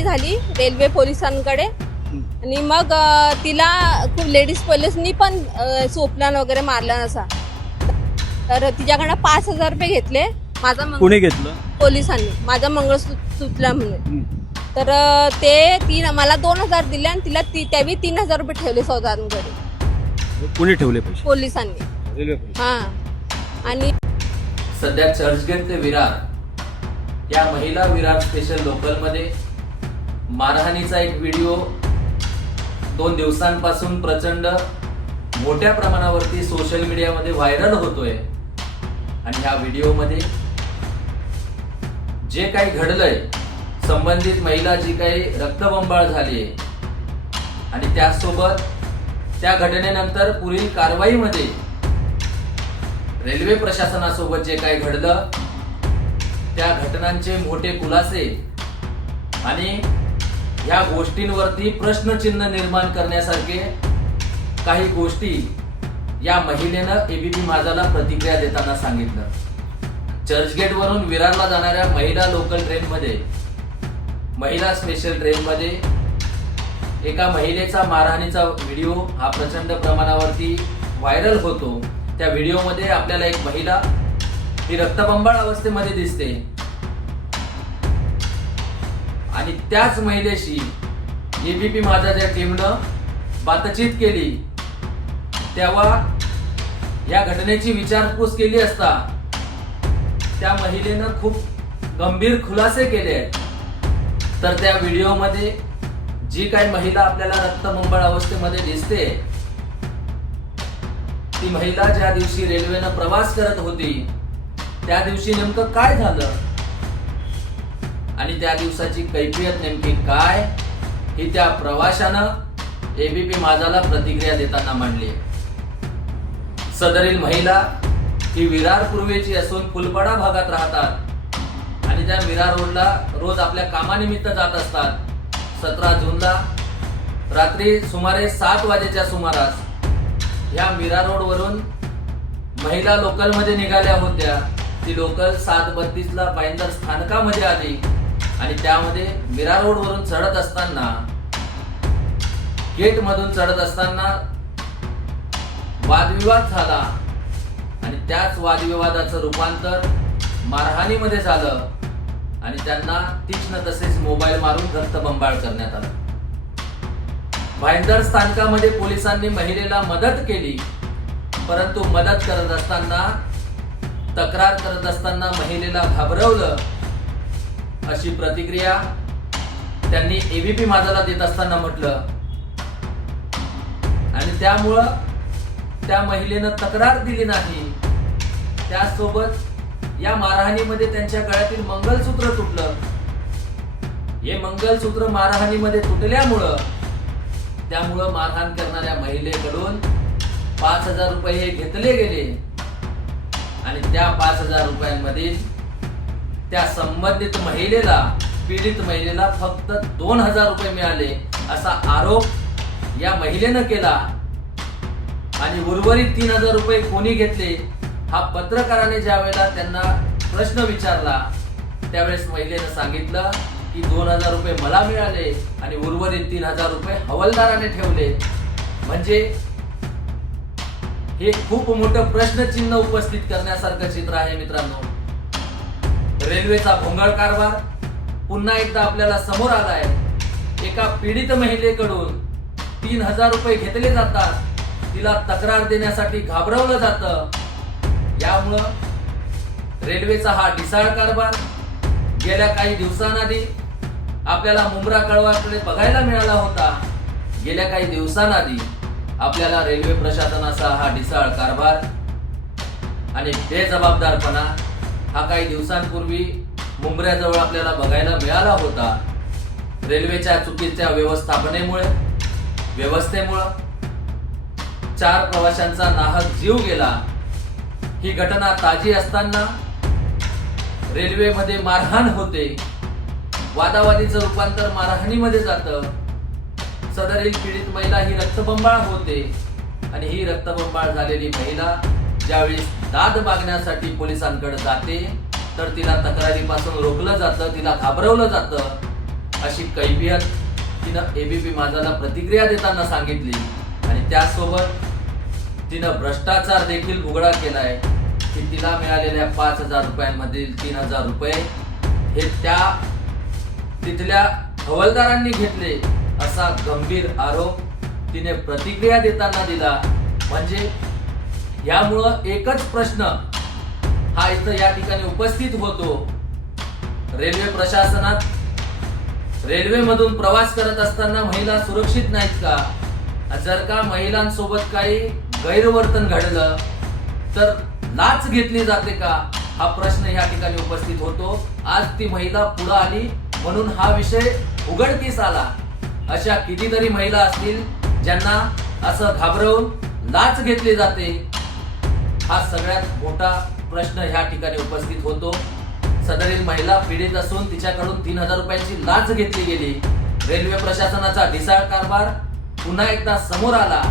कारवाई झाली रेल्वे पोलिसांकडे. आणि मग तिला खूप लेडीज पोलिसनी पण सोपलान वगैरे मारला नसा. तर तिच्याकडनं पाच हजार रुपये घेतले माझा कुणी घेतलं? पोलिसांनी. माझा मंगळसूत्र तुटला म्हणून. तर ते तीन मला दोन हजार दिले आणि तिला ती त्यावेळी तीन हजार रुपये ठेवले सौदांकडे कुणी ठेवले पैसे? पोलिसांनी. रेल्वे हा. आणि सध्या चर्चगेट ते विरार या महिला विरार स्पेशल लोकलमध्ये मारहाणीचा एक व्हिडिओ दोन दिवसांपासून प्रचंड मोठ्या प्रमाणावरती सोशल मीडियामध्ये व्हायरल होतोय. आणि ह्या व्हिडिओमध्ये जे काही घडलंय संबंधित महिला जी काही रक्तबंबाळ झाली आणि त्यासोबत त्या घटनेनंतर पुढील कारवाईमध्ये रेल्वे प्रशासनासोबत जे काही घडलं त्या घटनांचे मोठे खुलासे आणि या गोष्टींवरती प्रश्नचिन्ह निर्माण करण्यासारखे काही गोष्टी या महिलेनं एबीपी माझाला प्रतिक्रिया देताना सांगितलं. चर्चगेट वरून विरारला जाणाऱ्या महिला लोकल ट्रेनमध्ये महिला स्पेशल ट्रेनमध्ये एका महिलेचा मारहाणीचा व्हिडिओ हा प्रचंड प्रमाणावरती व्हायरल होतो. त्या व्हिडिओमध्ये आपल्याला एक महिला ही रक्तबंबाळ अवस्थेमध्ये दिसते. आणि त्याच महिलेशी एबीपी माझाच्या टीमनं बातचीत केली तेव्हा या घटनेची विचारपूस केली असता त्या महिलेनं खूप गंभीर खुलासे केले आहेत. तर त्या व्हिडिओमध्ये जी काही महिला आपल्याला रक्तबंबाळ अवस्थेमध्ये दिसते ती महिला ज्या दिवशी रेल्वेनं प्रवास करत होती त्या दिवशी नेमकं काय झालं? आणि त्या दिवसाची कैफियत नेमकी काय ही त्या प्रवाशानं एबीपी माझाला प्रतिक्रिया देताना मांडली. सदरील महिला ही विरार पूर्वेची असून फुलपडा भागात राहतात. आणि त्या विरार रोडला रोज आपल्या कामानिमित्त जात असतात. सतरा जूनला रात्री सुमारे सात वाजेच्या सुमारास ह्या मीरा रोड वरून महिला लोकलमध्ये निघाल्या होत्या. ती लोकल सात बत्तीस ला पायंदर स्थानकामध्ये आली. आणि त्यामध्ये मीरा रोड वरून चढत असताना गेट मधून चढत असताना वादविवाद झाला. आणि त्याच वादविवादाचं रूपांतर मारहाणीमध्ये झालं. आणि त्यांना तीक्ष्ण तसेच मोबाईल मारून रक्तबंबाळ करण्यात आलं. भाईंदर स्थानकामध्ये पोलिसांनी महिलेला मदत केली. परंतु मदत करत असताना तक्रार करत असताना महिलेला घाबरवलं. अशी प्रतिक्रिया त्यांनी एबीपी माझाला देत असताना म्हटलं. आणि त्यामुळं त्या महिलेनं तक्रार दिली नाही. त्यासोबत या मारहाणीमध्ये त्यांच्या गळ्यातील मंगलसूत्र तुटलं. हे मंगलसूत्र मारहाणीमध्ये तुटल्यामुळं त्यामुळं मारहाण करणाऱ्या महिलेकडून पाच हजार रुपये हे घेतले गेले. आणि त्या पाच हजार रुपयांमधील त्या संबंधित महिलेला पीडित महिलेला फक्त दोन हजार रुपये मिळाले असा आरोप या महिलेनं केला. आणि उर्वरित तीन हजार रुपये कोणी घेतले हा पत्रकाराने ज्या वेळेला त्यांना प्रश्न विचारला त्यावेळेस महिलेनं सांगितलं की दोन हजार रुपये मला मिळाले आणि उर्वरित तीन हजार रुपये हवालदाराने ठेवले. म्हणजे हे खूप मोठं प्रश्नचिन्ह उपस्थित करण्यासारखं चित्र आहे मित्रांनो. रेल्वेचा भोंगळ कारभार पुन्हा एकदा आपल्याला समोर आलाय एका पीडित महिलेकडून तीन हजार रुपये घेतले जातात. तिला तक्रार देण्यासाठी घाबरवलं जातं. यामुळं रेल्वेचा हा ढिसाळ कारभार गेल्या काही दिवसांआधी आपल्याला मुंब्रा कळवाकडे बघायला मिळाला होता. गेल्या काही दिवसांआधी आपल्याला रेल्वे प्रशासनाचा हा ढिसाळ कारभार आणि बेजबाबदारपणा हा काही दिवसांपूर्वी मुंबऱ्याजवळ आपल्याला बघायला मिळाला होता. रेल्वेच्या चुकीच्या व्यवस्थापनेमुळे व्यवस्थेमुळं चार प्रवाशांचा नाहक जीव गेला. ही घटना ताजी असताना रेल्वेमध्ये मारहाण होते. वादावादीचं रूपांतर मारहाणीमध्ये जातं. सदरील पीडित महिला ही रक्तबंबाळ होते. आणि ही रक्तबंबाळ झालेली महिला ज्यावेळी दाद मागण्यासाठी पोलिसांकडे जाते तर तिला तक्रारीपासून रोखलं जातं तिला घाबरवलं जातं अशी कैफियत तिनं एबीपी माझाला प्रतिक्रिया देताना सांगितली. आणि त्यासोबत तिनं भ्रष्टाचार देखील उघडा केलाय की तिला मिळालेल्या पाच हजार रुपयांमधील तीन हजार रुपये हे त्या तिथल्या हवालदारांनी घेतले असा गंभीर आरोप तिने प्रतिक्रिया देताना दिला. म्हणजे यामुळं एकच प्रश्न हा इथं या ठिकाणी उपस्थित होतो. रेल्वे प्रशासनात रेल्वेमधून प्रवास करत असताना महिला सुरक्षित नाहीत का? जर का महिलांसोबत काही गैरवर्तन घडलं तर लाच घेतली जाते का? हा प्रश्न या ठिकाणी उपस्थित होतो. आज ती महिला पुढे आली म्हणून हा विषय उघडकीस आला. अशा कितीतरी महिला असतील ज्यांना असं घाबरवून लाच घेतली जाते. हा सगळ्यात मोठा प्रश्न ह्या ठिकाणी उपस्थित होतो. सदरील महिला पीडित असून तिच्याकडून तीन हजार रुपयांची लाच घेतली गेली. रेल्वे प्रशासनाचा ढिसाळ कारभार पुन्हा एकदा समोर आला.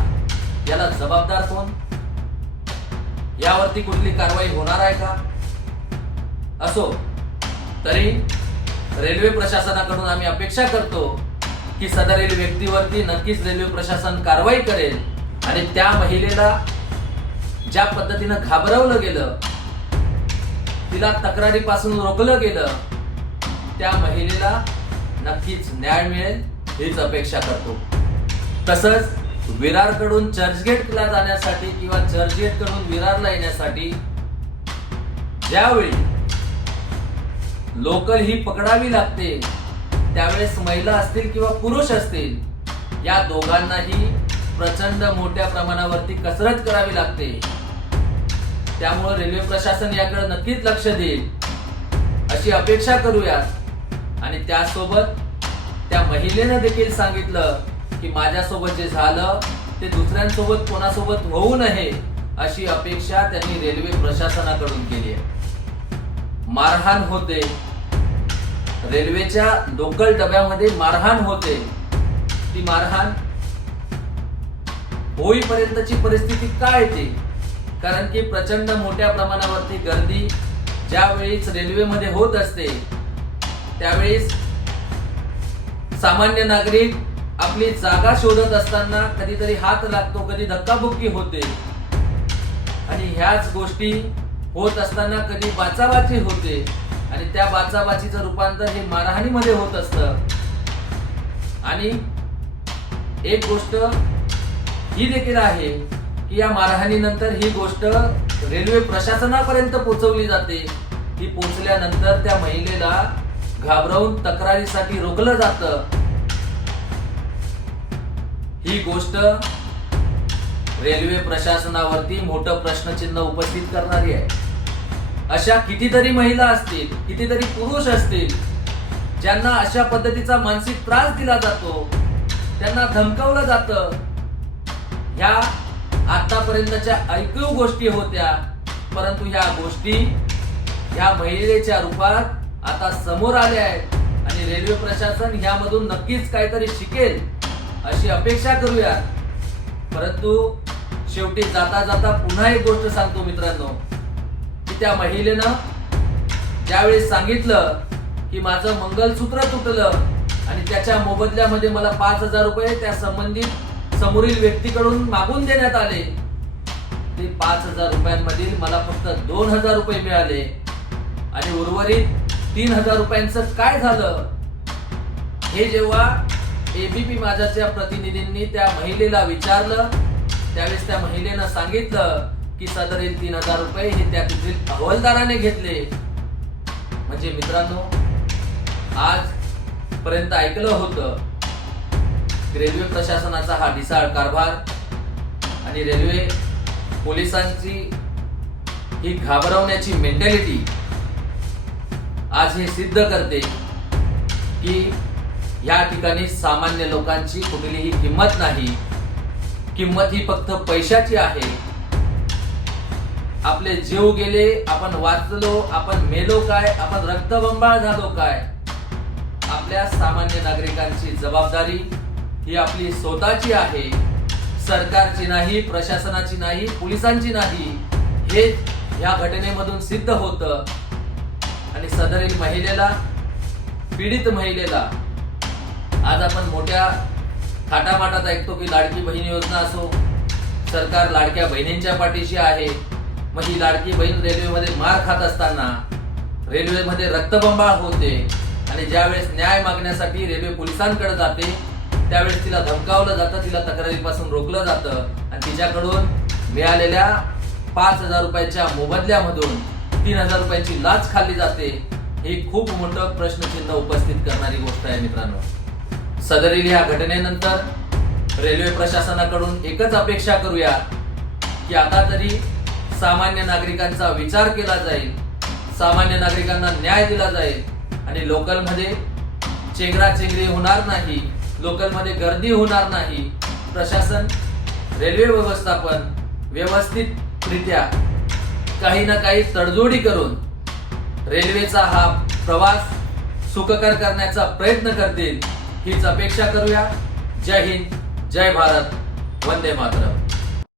याला जबाबदार कोण? यावरती कुठली कारवाई होणार आहे का? असो तरी रेल्वे प्रशासनाकडून आम्ही अपेक्षा करतो की सदरील व्यक्तीवरती नक्कीच रेल्वे प्रशासन कारवाई करेल आणि त्या महिलेला ज्या पद्धतीनं घाबरवलं गेलं तिला तक्रारीपासून रोखलं गेलं त्या महिलेला नक्कीच न्याय मिळेल हीच अपेक्षा करतो. तसंच विरारकडून चर्चगेटला जाण्यासाठी किंवा चर्चगेटकडून विरारला येण्यासाठी ज्यावेळी लोकल ही पकडावी लागते त्यावेळेस महिला असतील किंवा पुरुष असतील या दोघांनाही प्रचंड मोठ्या प्रमाणावरती कसरत करावी लागते. त्यामुळे रेल्वे प्रशासन याकडे नक्कीच लक्ष देईल. अशी अपेक्षा करूयात. आणि त्यासोबत त्या महिलेनं देखील सांगितलं की माझ्यासोबत जे झालं ते दुसऱ्यांसोबत कोणासोबत होऊ नये अशी अपेक्षा त्यांनी रेल्वे प्रशासनाकडून केली आहे. मारहाण होते. रेल्वेच्या लोकल डब्यामध्ये मारहाण होते. ती मारहाण होईपर्यंतची परिस्थिती काय येते कारण की प्रचंड मोठ्या प्रमाणावरती गर्दी ज्यावेळीच रेल्वेमध्ये होत असते त्यावेळेस सामान्य नागरिक आपली जागा शोधत असताना कधीतरी हात लागतो कधी धक्काबुक्की होते. आणि ह्याच गोष्टी होत असताना कधी बाचाबाची होते. आणि त्या बाचाबाचीचं रूपांतर हे मारहाणीमध्ये होत असतं. आणि एक गोष्ट ही देखील आहे की या मारहाणीनंतर ही गोष्ट रेल्वे प्रशासनापर्यंत पोहोचवली जाते. ही पोचल्यानंतर त्या महिलेला घाबरवून तक्रारीसाठी रोखलं जात. ही गोष्ट रेल्वे प्रशासनावरती मोठं प्रश्नचिन्ह उपस्थित करणारी आहे. अशा कितीतरी महिला असतील कितीतरी पुरुष असतील ज्यांना अशा पद्धतीचा मानसिक त्रास दिला जातो त्यांना धमकावलं जातं. ह्या आतापर्यंतच्या ऐकू गोष्टी होत्या परंतु ह्या गोष्टी ह्या महिलेच्या रूपात आता समोर आल्या आहेत आणि रेल्वे प्रशासन ह्यामधून नक्कीच काहीतरी शिकेल अशी अपेक्षा करूया परंतु शेवटी जाता जाता पुन्हा एक गोष्ट सांगतो मित्रांनो की त्या महिलेनं ज्यावेळी सांगितलं की माझं मंगलसूत्र तुटलं आणि त्याच्या मोबदल्यामध्ये मला पाच हजार रुपये त्या संबंधित समोरील व्यक्तीकडून मागून देण्यात आले. ते पाच हजार रुपयांमधील मला फक्त दोन हजार रुपये मिळाले. आणि उर्वरित तीन हजार रुपयांचं काय झालं? हे जेव्हा एबीपी माझ्याच्या प्रतिनिधींनी त्या महिलेला विचारलं त्यावेळेस त्या महिलेनं सांगितलं की सदरील तीन हजार रुपये हे त्या तिथील अहवालदाराने घेतले. म्हणजे मित्रांनो आज पर्यंत ऐकलं होतं. रेल्वे प्रशासनाचा हा ढिसाळ कारभार आणि रेल्वे पोलिसांची ही घाबरवण्याची मेंटॅलिटी आज हे सिद्ध करते की या ठिकाणी सामान्य लोकांची कुठलीही किंमत नाही. किंमत ही फक्त पैशाची आहे. आपले जीव गेले आपण वाचलो आपण मेलो काय आपण रक्तबंबाळ झालो काय? आपल्या सामान्य नागरिकांची जबाबदारी ही आपली स्वतःची आहे. सरकारची नाही प्रशासनाची नाही पोलिसांची नाही. हे या घटनेमधून सिद्ध होतं. आणि सदरील महिलेला पीडित महिलेला आज आपण मोठ्या थाटामाटात ऐकतो की लाडकी बहीण योजना असो सरकार लाडक्या बहिणींच्या पाठीशी आहे. मग ही लाडकी बहीण रेल्वेमध्ये मार खात असताना रेल्वेमध्ये रक्तबंबाळ होते. आणि ज्यावेळेस न्याय मागण्यासाठी रेल्वे पोलिसांकडे जाते त्यावेळेस तिला धमकावलं जातं तिला तक्रारीपासून रोखलं जातं. आणि तिच्याकडून मिळालेल्या पाच हजार रुपयाच्या मोबदल्यामधून तीन हजार रुपयाची लाच खाल्ली जाते. हे खूप मोठं प्रश्नचिन्ह उपस्थित करणारी गोष्ट आहे मित्रांनो. सदरील या घटनेनंतर रेल्वे प्रशासनाकडून एकच अपेक्षा करूया की आता तरी सामान्य नागरिकांचा विचार केला जाईल. सामान्य नागरिकांना न्याय दिला जाईल. आणि लोकलमध्ये चेंगराचेंगरी होणार नाही. लोकलमध्ये गर्दी होणार नाही. प्रशासन रेल्वे व्यवस्थापन व्यवस्थितरित्या काही ना काही तडजोडी करून रेल्वेचा हा प्रवास सुखकर करण्याचा प्रयत्न करतील हीच अपेक्षा करूया. जय हिंद जय भारत वंदे मातरम.